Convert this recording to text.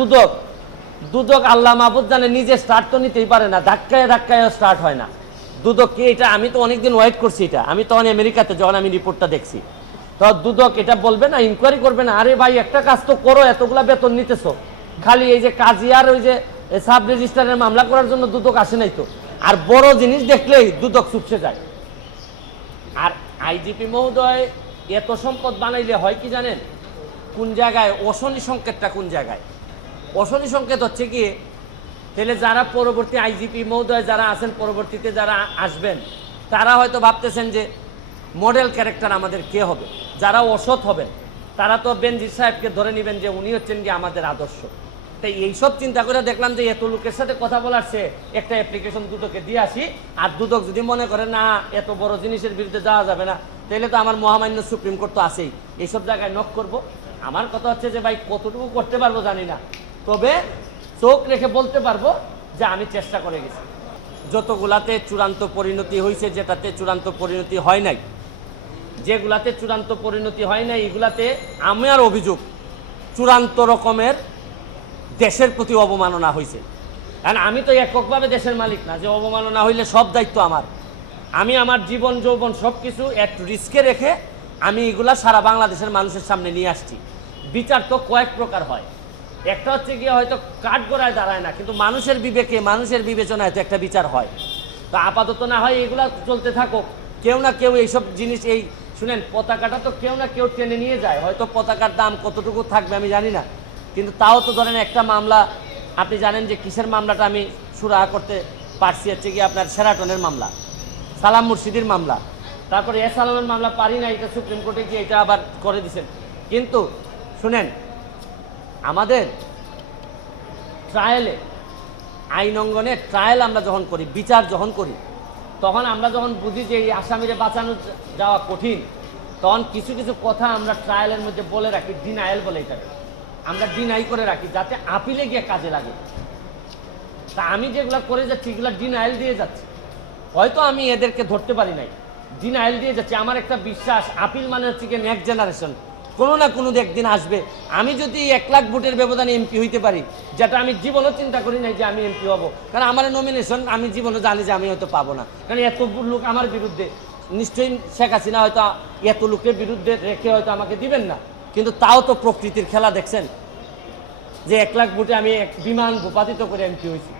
দুদক দুদক আল্লাহ মাহফুজ জানে নিজে স্টার্ট তো নিতেই পারে না, ধাক্কায় ধাক্কায় স্টার্ট হয় না। দুদক কি এটা? আমি তো অনেকদিন ওয়েট করছি, এটা আমি তখন আমেরিকাতে যখন আমি রিপোর্টটা দেখছি, তো দুদক এটা বলবে না, ইনকোয়ারি করবে না? আরে ভাই একটা কাজ তো করো, এতগুলা বেতন নিতেছো, খালি এই যে কাজী আর ওই যে সাব রেজিস্ট্রারের মামলা করার জন্য দুদক আসে নাই তো। আর বড় জিনিস দেখলেই দুদক চুপসে যায়। আর আইজিপি মহোদয় এত সম্পদ বানাইলে হয় কি জানেন? কোন জায়গায় অশনি সংকেতটা, কোন জায়গায় অশনি সংকেত হচ্ছে কি, তাহলে যারা পরবর্তী আইজিপি মহোদয় যারা আছেন, পরবর্তীতে যারা আসবেন, তারা হয়তো ভাবতেছেন যে মডেল ক্যারেক্টার আমাদের কে হবে। যারা অসৎ হবেন তারা তো বেনজির সাহেবকে ধরে নেবেন যে উনি হচ্ছেন কি আমাদের আদর্শ। তাই এইসব চিন্তা করে দেখলাম যে এত লোকের সাথে কথা বলার চেয়ে একটা অ্যাপ্লিকেশন দুদকে দিয়ে আসি। আর দুদক যদি মনে করে না এত বড় জিনিসের বিরুদ্ধে যাওয়া যাবে না, তাহলে তো আমার মহামান্য সুপ্রিম কোর্ট তো আছেই, এইসব জায়গায় নক করব। আমার কথা হচ্ছে যে ভাই কতটুকু করতে পারবো জানি না, তবে চোখ রেখে বলতে পারবো যে আমি চেষ্টা করে গেছি। যতগুলাতে চূড়ান্ত পরিণতি হয়েছে, যেটাতে চূড়ান্ত পরিণতি হয় নাই, যেগুলাতে চূড়ান্ত পরিণতি হয় নাই, এগুলাতে আমার অভিযোগ চূড়ান্ত রকমের দেশের প্রতি অবমাননা হয়েছে। কারণ আমি তো এককভাবে দেশের মালিক না যে অবমাননা হইলে সব দায়িত্ব আমার। আমি আমার জীবন যৌবন সব কিছু এক রিস্কে রেখে আমি এগুলা সারা বাংলাদেশের মানুষের সামনে নিয়ে আসছি। বিচার তো কয়েক প্রকার হয়, একটা হচ্ছে গিয়ে হয়তো কাঠগড়ায় দাঁড়ায় না, কিন্তু মানুষের বিবেকে, মানুষের বিবেচনায় তো একটা বিচার হয়। তো আপাতত না হয় এগুলা চলতে থাকুক, কেউ না কেউ এইসব জিনিস, এই শুনেন পতাকাটা তো কেউ না কেউ টেনে নিয়ে যায়, হয়তো পতাকার দাম কতটুকু থাকবে আমি জানি না, কিন্তু তাও তো ধরেন একটা মামলা, আপনি জানেন যে কিসের মামলাটা আমি সুরাহা করতে পারছি, হচ্ছে কি আপনার শেরাটনের মামলা, সালাম মুর্শিদির মামলা, তারপরে সালামের মামলা পারি না, এটা সুপ্রিম কোর্টে গিয়ে এটা আবার করে দিয়েছেন। কিন্তু শুনেন, আমাদের ট্রায়ালে, আইন অঙ্গনে ট্রায়াল আমরা যখন করি, বিচার যখন করি, তখন আমরা যখন বুঝি যে এই আসামিরে বাঁচানো যাওয়া কঠিন, তখন কিছু কিছু কথা আমরা ট্রায়ালের মধ্যে বলে রাখি, ডিনায়াল বলে এটাকে আমরা ডিনাই করে রাখি, যাতে আপিলে গিয়ে কাজে লাগে। তা আমি যেগুলো করে যাচ্ছি এগুলো ডিনায়াল দিয়ে যাচ্ছি, হয়তো আমি এদেরকে ধরতে পারি নাই, ডিনায়াল দিয়ে যাচ্ছি। আমার একটা বিশ্বাস, আপিল মানে হচ্ছে কি নেক্সট জেনারেশন, কোনো না কোনো একদিন আসবে। আমি যদি 1 লাখ ভোটের ব্যবধানে এমপি হইতে পারি, যেটা আমি জীবনও চিন্তা করি নাই যে আমি এমপি হব, কারণ আমার নমিনেশন আমি জীবনও জানি যে আমি হয়তো পাবো না, কারণ এত লোক আমার বিরুদ্ধে, নিশ্চয়ই শেখ হাসিনা হয়তো এত লোকের বিরুদ্ধে রেখে হয়তো আমাকে দিবেন না, কিন্তু তাও তো প্রকৃতির খেলা দেখছেন যে 1 লাখ ভোটে আমি বিমান ভূপাতিত করে এমপি হয়েছি।